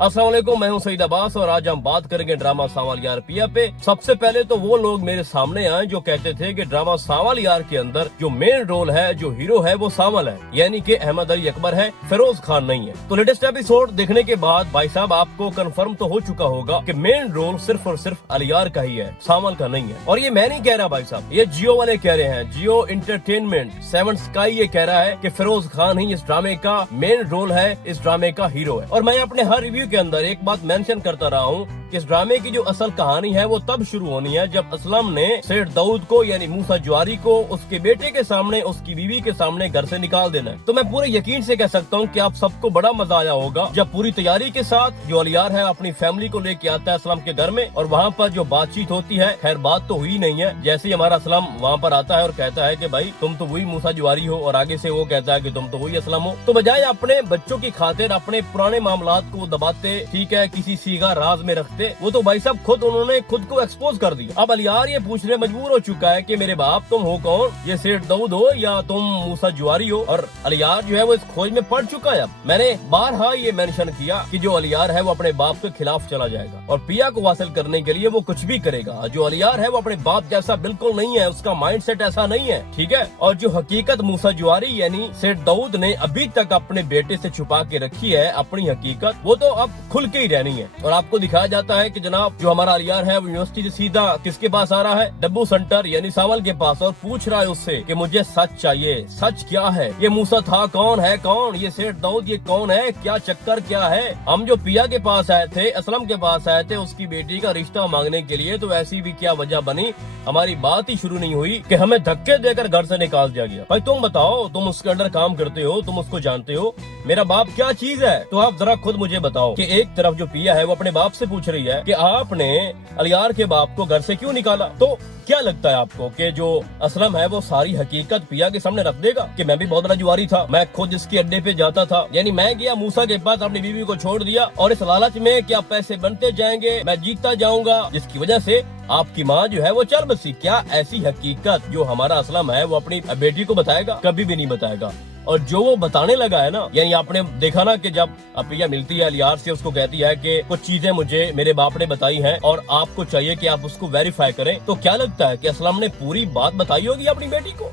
अस्सलाम वालेकुम, मैं हूं सईद अब्बास और आज हम बात करेंगे ड्रामा सावल यार पिया पे। सबसे पहले तो वो लोग मेरे सामने आए जो कहते थे कि ड्रामा सावल यार के अंदर जो मेन रोल है, जो हीरो है वो सावल है, यानी कि अहमद अली अकबर है, फिरोज खान नहीं है। तो लेटेस्ट एपिसोड देखने के बाद भाई साहब आपको कंफर्म तो हो चुका होगा कि मेन रोल सिर्फ और सिर्फ अलियार का ही है, सावल का नहीं है। और ये मैं नहीं कह रहा भाई साहब, ये जियो वाले कह रहे हैं, जियो इंटरटेनमेंट 7 स्काई ये कह रहा है कि फिरोज खान ही इस ड्रामे का मेन रोल है, इस ड्रामे का हीरो है। और मैं अपने हर रिव्यू के अंदर एक बात मेंशन करता रहा हूँ कि इस ड्रामे की जो असल कहानी है वो तब शुरू होनी है जब असलम ने सेठ दाऊद को यानी मूसा जवारी को उसके बेटे के सामने, उसकी बीवी के सामने घर से निकाल देना है। तो मैं पूरे यकीन से कह सकता हूँ कि आप सबको बड़ा मजा आया होगा जब पूरी तैयारी के साथ जो अलियार है अपनी फैमिली को लेके आता है असलम के घर में, और वहाँ पर जो बातचीत होती है, खैर बात तो हुई नहीं है, जैसे ही हमारा असलम वहाँ पर आता है और कहता है कि भाई तुम तो वही मूसा जवारी हो, और आगे से वो कहता है कि तुम तो वही असलम हो। तो बजाय अपने बच्चों की खातिर अपने पुराने मामलात को दबाते, ठीक है, किसी सीगा राज में रखते, वो तो भाई साहब उन्होंने खुद को एक्सपोज कर दिया। अब अलियार ये पूछने मजबूर हो चुका है कि मेरे बाप तुम हो कौन, ये सेठ दाऊद हो या तुम मूसा जवारी हो। और अलियार जो है वो इस खोज में पड़ चुका है। अब मैंने बारहा ये मेंशन किया कि जो अलियार है वो अपने बाप के खिलाफ चला जाएगा और पिया को हासिल करने के लिए वो कुछ भी करेगा। जो अलियार है वो अपने बाप जैसा बिल्कुल नहीं है, उसका माइंड सेट ऐसा नहीं है, ठीक है। और जो हकीकत मूसा जवारी यानी सेठ दाऊद ने अभी तक अपने बेटे से छुपा के रखी है, अपनी हकीकत, वो तो अब खुल के ही रहनी है। और आपको दिखाया जाता है कि जनाब जो हमारा अलियार है वो यूनिवर्सिटी से सीधा किसके पास आ रहा है, डब्बू सेंटर यानी सावल के पास, और पूछ रहा है उससे कि मुझे सच चाहिए। सच क्या है? ये मूसा था कौन है कौन, ये सेठ दाऊद ये कौन है, क्या चक्कर क्या है। हम जो पिया के पास आए थे, असलम के पास आए थे उसकी बेटी का रिश्ता मांगने के लिए, तो ऐसी भी क्या वजह बनी, हमारी बात ही शुरू नहीं हुई कि हमें धक्के देकर घर से निकाल दिया गया। भाई तुम बताओ, तुम उसके अंडर काम करते हो, तुम उसको जानते हो, मेरा बाप क्या चीज है, तो आप जरा खुद मुझे बताओ कि एक तरफ जो पिया है वो अपने बाप से पूछ रही है कि आपने अलियार के बाप को घर से क्यों निकाला। तो क्या लगता है आपको कि जो असलम है वो सारी हकीकत पिया के सामने रख देगा कि मैं भी बहुत बड़ा जुआरी था, मैं खुद इसके अड्डे पे जाता था, यानी मैं गया मूसा के पास, अपनी बीवी को छोड़ दिया और इस लालच में क्या पैसे बनते जाएंगे, मैं जीतता जाऊंगा, जिसकी वजह से आपकी माँ जो है वो चल बसी। क्या ऐसी हकीकत जो हमारा असलम है वो अपनी बेटी को बताएगा? कभी भी नहीं बताएगा। और जो वो बताने लगा है ना, यानी आपने देखा ना कि जब पिया मिलती है अलियार से, उसको कहती है कि कुछ चीजें मुझे मेरे बाप ने बताई हैं और आपको चाहिए कि आप उसको वेरीफाई करें, तो क्या लगता है कि असलम ने पूरी बात बताई होगी अपनी बेटी को?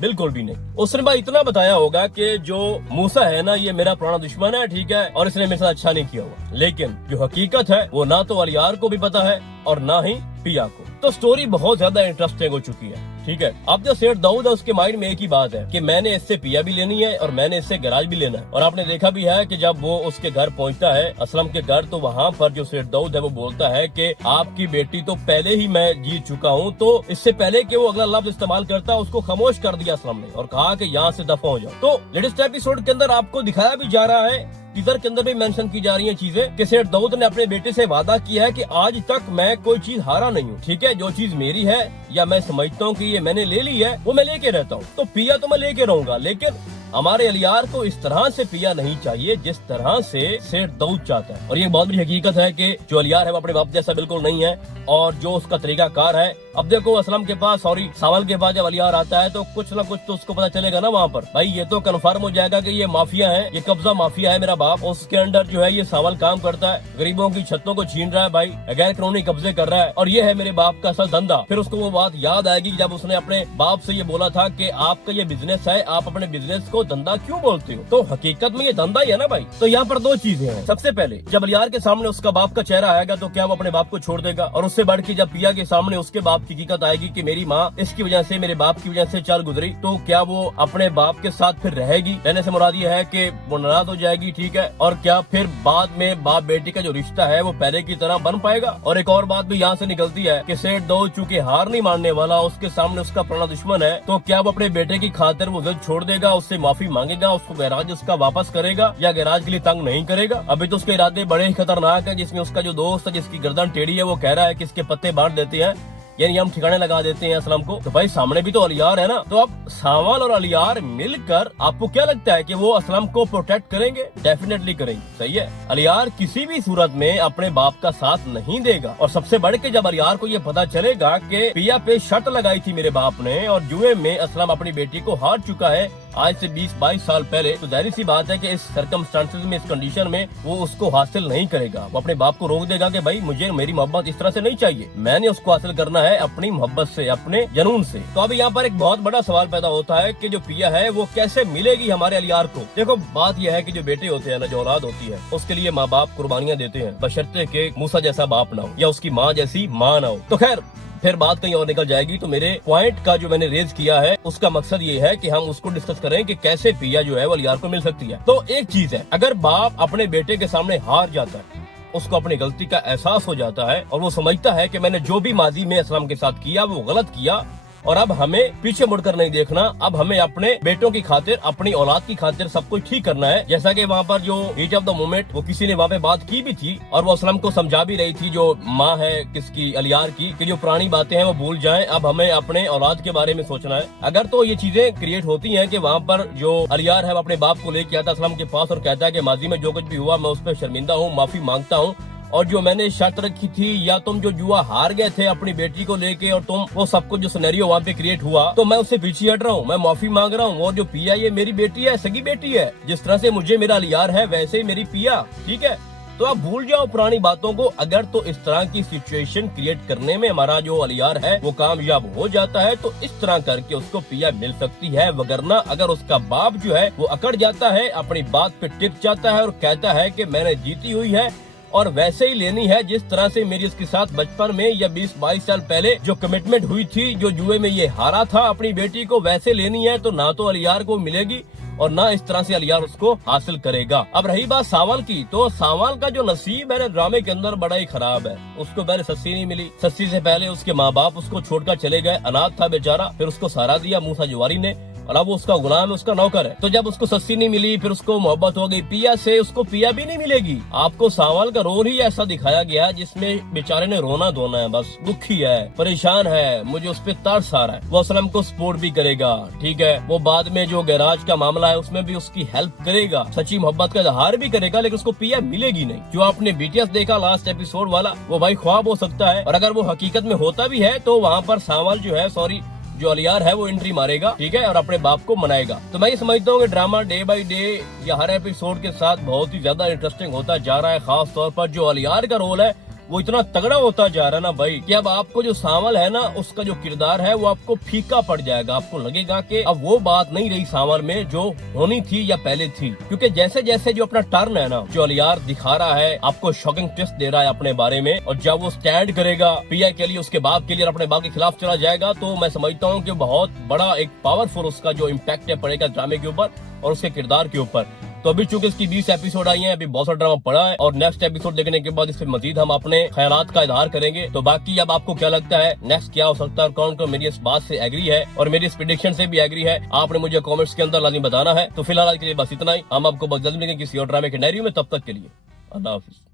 बिल्कुल भी नहीं। उसने भाई इतना बताया होगा कि जो मूसा है ना ये मेरा पुराना दुश्मन है, ठीक है, और इसने मेरे साथ अच्छा नहीं किया हुआ। लेकिन जो हकीकत है वो ना तो अलियार को भी पता है और ना ही पिया को। तो स्टोरी बहुत ज्यादा इंटरेस्टिंग हो चुकी है, ठीक है। अब जो सेठ दाऊद है उसके माइंड में एक ही बात है कि मैंने इससे पिया भी लेनी है और मैंने इससे गराज भी लेना है। और आपने देखा भी है कि जब वो उसके घर पहुंचता है असलम के घर, तो वहाँ पर जो सेठ दाऊद है वो बोलता है कि आपकी बेटी तो पहले ही मैं जीत चुका हूँ। तो इससे पहले कि वो अगला लफ्ज इस्तेमाल करता है उसको खामोश कर दिया असलम ने और कहा कि यहाँ से दफा हो जाओ। तो लेटेस्ट एपिसोड के अंदर आपको दिखाया भी जा रहा है, टीजर के अंदर भी मेंशन की जा रही है चीजें कि सेठ दाऊद ने अपने बेटे से वादा किया है कि आज तक मैं कोई चीज हारा नहीं हूँ, ठीक है। जो चीज मेरी है या मैं समझता हूँ कि ये मैंने ले ली है वो मैं लेके रहता हूँ। तो पिया तो मैं लेके रहूंगा, लेकिन हमारे अलियार को इस तरह से पिया नहीं चाहिए जिस तरह से सेठ दाऊद चाहता है। और ये बहुत बड़ी हकीकत है कि जो अलियार है वो अपने बाप जैसा बिल्कुल नहीं है और जो उसका तरीका कार है। अब देखो असलम के पास, सॉरी सावल के पास जब अलियार आता है तो कुछ ना कुछ तो उसको पता चलेगा ना वहाँ पर। भाई ये तो कन्फर्म हो जाएगा कि ये माफिया है, ये कब्जा माफिया है मेरा बाप, उसके अंडर जो है ये सावल काम करता है, गरीबों की छतों को छीन रहा है, भाई गैर कानूनी कब्जे कर रहा है, और ये है मेरे बाप का असल धंधा। फिर उसको वो बात याद आएगी जब उसने अपने बाप से ये बोला था कि आपका ये बिजनेस है, आप अपने बिजनेस को धंधा क्यों बोलते हो। तो हकीकत में ये धंधा ही है ना भाई। तो यहाँ पर दो चीजें हैं। सबसे पहले जब अलियार के सामने उसका बाप का चेहरा आएगा तो क्या वो अपने बाप को छोड़ देगा, और उससे बढ़ के जब पिया के सामने उसके बाप की हकीकत आएगी कि मेरी माँ इसकी वजह से, मेरे बाप की वजह से चल गुजरी, तो क्या वो अपने बाप के साथ फिर रहेगी? रहने से मुराद ये है कि वो नाराज हो जाएगी, ठीक है। और क्या फिर बाद में बाप बेटी का जो रिश्ता है वो पहले की तरह बन पाएगा? और एक और बात भी यहाँ से निकलती है कि सेठ दाऊद चूंकि हार नहीं मानने वाला, उसके सामने उसका पुराना दुश्मन है, तो क्या वो अपने बेटे की खातिर वो जिद छोड़ देगा, उससे माफी मांगेगा, उसको गैराज उसका वापस करेगा या गैराज के लिए तंग नहीं करेगा? अभी तो उसके इरादे बड़े ही खतरनाक है, जिसमें उसका जो दोस्त है जिसकी गर्दन टेढ़ी है वो कह रहा है कि इसके पत्ते बांट देते हैं, यानी हम ठिकाने लगा देते हैं असलम को। तो भाई सामने भी तो अलियार है ना। तो अब सावल और अलियार मिलकर आपको क्या लगता है कि वो असलम को प्रोटेक्ट करेंगे? डेफिनेटली करेंगे, सही है। अलियार किसी भी सूरत में अपने बाप का साथ नहीं देगा। और सबसे बढ़ के जब अलियार को ये पता चलेगा कि पिया पे शर्त लगाई थी मेरे बाप ने और जुए में असलम अपनी बेटी को हार चुका है, आज से 20-22 साल पहले, तो जाहिर सी बात है कि इस सर्कमस्टांसेस में, इस कंडीशन में वो उसको हासिल नहीं करेगा। वो अपने बाप को रोक देगा कि भाई मुझे मेरी मोहब्बत इस तरह से नहीं चाहिए, मैंने उसको हासिल करना है अपनी मोहब्बत से, अपने जुनून से। तो अब यहाँ पर एक बहुत बड़ा सवाल पैदा होता है कि जो पिया है वो कैसे मिलेगी हमारे अलियार को। देखो बात यह है कि जो बेटे होते हैं ना, जो औलाद होती है, उसके लिए माँ बाप कुर्बानियां देते हैं, बशर्ते के मूसा जैसा बाप ना हो या उसकी माँ जैसी माँ ना हो। तो खैर फिर बात कहीं और निकल जाएगी। तो मेरे पॉइंट का जो मैंने रेज किया है उसका मकसद ये है कि हम उसको डिस्कस करें कि कैसे पिया जो है वो अलियार को मिल सकती है। तो एक चीज है, अगर बाप अपने बेटे के सामने हार जाता है, उसको अपनी गलती का एहसास हो जाता है और वो समझता है कि मैंने जो भी माजी में असलम के साथ किया वो गलत किया और अब हमें पीछे मुड़कर नहीं देखना, अब हमें अपने बेटों की खातिर, अपनी औलाद की खातिर सब कुछ ठीक करना है। जैसा कि वहाँ पर जो हीट ऑफ द मोमेंट वो किसी ने वहाँ पे बात की भी थी और वो असलम को समझा भी रही थी, जो माँ है किसकी, अलियार की, कि जो पुरानी बातें हैं वो भूल जाएं, अब हमें अपने औलाद के बारे में सोचना है। अगर तो ये चीजें क्रिएट होती हैं कि वहाँ पर जो अलियार है वो अपने बाप को लेके आता असलम के पास और कहता है कि माजी में जो कुछ भी हुआ मैं उस पर शर्मिंदा हूँ, माफी मांगता हूँ, और जो मैंने शर्त रखी थी या तुम जो जुआ हार गए थे अपनी बेटी को लेके और तुम वो सब कुछ जो सिनेरियो वहाँ पे क्रिएट हुआ, तो मैं उससे पीछे हट रहा हूँ, मैं माफी मांग रहा हूँ। और जो पिया ये मेरी बेटी है, सगी बेटी है, जिस तरह से मुझे मेरा अलियार है वैसे ही मेरी पिया, ठीक है। तो आप भूल जाओ पुरानी बातों को। अगर तो इस तरह की सिचुएशन क्रिएट करने में हमारा जो अलियार है वो कामयाब हो जाता है तो इस तरह करके उसको पिया मिल सकती है। वगरना अगर उसका बाप जो है वो अकड़ जाता है, अपनी बात पे टिक जाता है और कहता है कि मैंने जीती हुई है और वैसे ही लेनी है जिस तरह से मेरी इसके साथ बचपन में या 20-22 साल पहले जो कमिटमेंट हुई थी, जो जुए में ये हारा था अपनी बेटी को, वैसे लेनी है, तो ना तो अलियार को मिलेगी और ना इस तरह से अलियार उसको हासिल करेगा। अब रही बात सावल की, तो सावल का जो नसीब है ना ड्रामे के अंदर बड़ा ही खराब है। उसको पहले सस्सी नहीं मिली, सस्सी से पहले उसके माँ बाप उसको छोड़कर चले गए, अनाथ था बेचारा, फिर उसको सहारा दिया मूसा जवारी ने और अब वो उसका गुलाम है, उसका नौकर है। तो जब उसको सस्सी नहीं मिली, फिर उसको मोहब्बत हो गई पिया से, उसको पिया भी नहीं मिलेगी। आपको सावल का रोल ही ऐसा दिखाया गया है जिसमें बेचारे ने रोना धोना है, बस दुखी है, परेशान है, मुझे उस पर तरस आ रहा है। वो असलम को सपोर्ट भी करेगा, ठीक है, वो बाद में जो गैराज का मामला है उसमें भी उसकी हेल्प करेगा, सच्ची मोहब्बत का इजहार भी करेगा, लेकिन उसको पिया मिलेगी नहीं। जो आपने बीटीएस देखा लास्ट एपिसोड वाला, वो भाई ख्वाब हो सकता है और अगर वो हकीकत में होता भी है तो वहाँ पर सावल जो है, सॉरी जो अलियार है वो एंट्री मारेगा, ठीक है, और अपने बाप को मनाएगा। तो मैं ये समझता हूँ कि ड्रामा डे बाय डे या हर एपिसोड के साथ बहुत ही ज्यादा इंटरेस्टिंग होता जा रहा है। खास तौर पर जो अलियार का रोल है वो इतना तगड़ा होता जा रहा है ना भाई, कि अब आपको जो सावल है ना उसका जो किरदार है वो आपको फीका पड़ जाएगा। आपको लगेगा कि अब वो बात नहीं रही सावल में जो होनी थी या पहले थी, क्योंकि जैसे जैसे जो अपना टर्न है ना, जो अलियार दिखा रहा है, आपको शॉकिंग ट्विस्ट दे रहा है अपने बारे में, और जब वो स्टैंड करेगा पिया के लिए, उसके बाप के लिए, अपने बाप के खिलाफ चला जाएगा, तो मैं समझता हूँ कि बहुत बड़ा एक पावरफुल उसका जो इम्पैक्ट है पड़ेगा ड्रामे के ऊपर और उसके किरदार के ऊपर। तो अभी चूंकि इसकी 20 एपिसोड आई हैं, अभी बहुत सारा ड्रामा पड़ा है और नेक्स्ट एपिसोड देखने के बाद इस पे मजीद हम अपने ख्यालात का इजहार करेंगे। तो बाकी अब आपको क्या लगता है नेक्स्ट क्या हो सकता है और कौन कौन मेरी इस बात से एग्री है और मेरी इस प्रेडिक्शन से भी एग्री है, आपने मुझे कमेंट्स के अंदर लाजमी बताना है। तो फिलहाल आज के लिए बस इतना ही, हम आपको बहुत जल्द मिलेंगे किसी और ड्रामे के डायरी में। तब तक के लिए अल्लाह हाफिज।